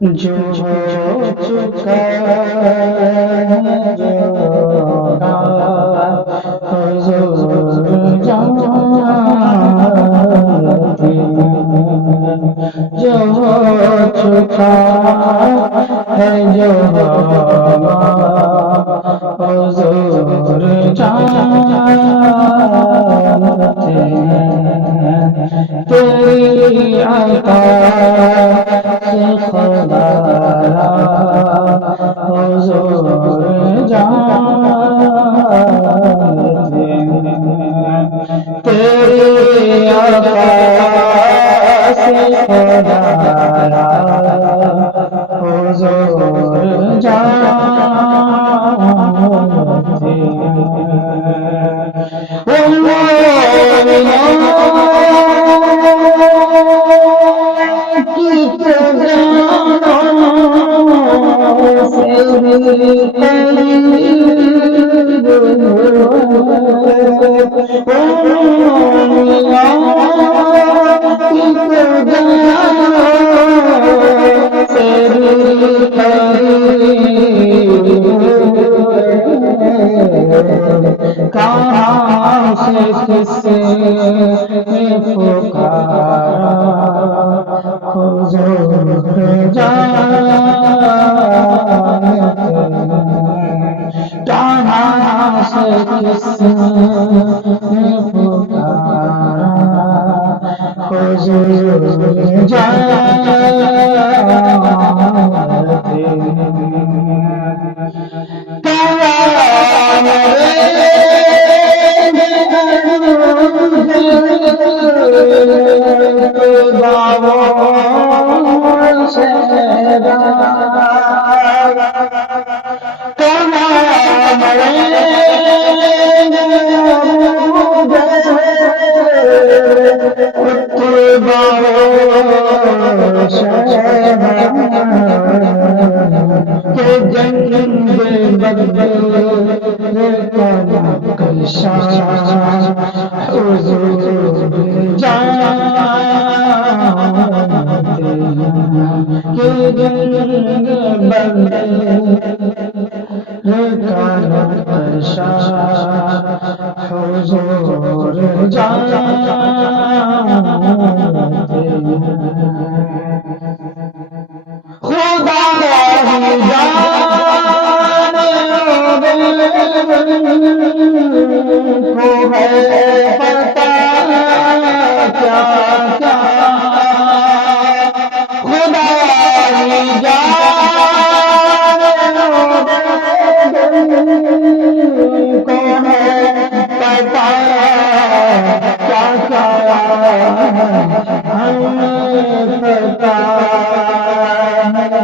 जो हो चुका है जो हुजूर जानते हैं। जो हो चुका है जो हुजूर जानते हैं। तेरी अता से खुदारा हुजूर जानते हैं। तेरी अता से खुदारा हुजूर जानते कहाँ से किसने पुकारा हुजूर जानते हैं। कहाँ से किसने पुकारा हुजूर जानते हुजूर जानते खुदा ही जाने को है पता क्या क्या खुदा ही जाने को है पता क्या क्या हमें पता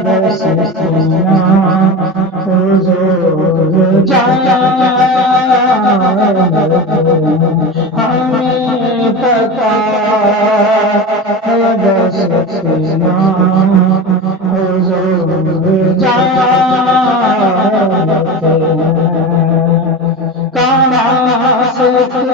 बस सुना हुजूर जानते हमें पता बस सुना हुजूर जानते कहाँ से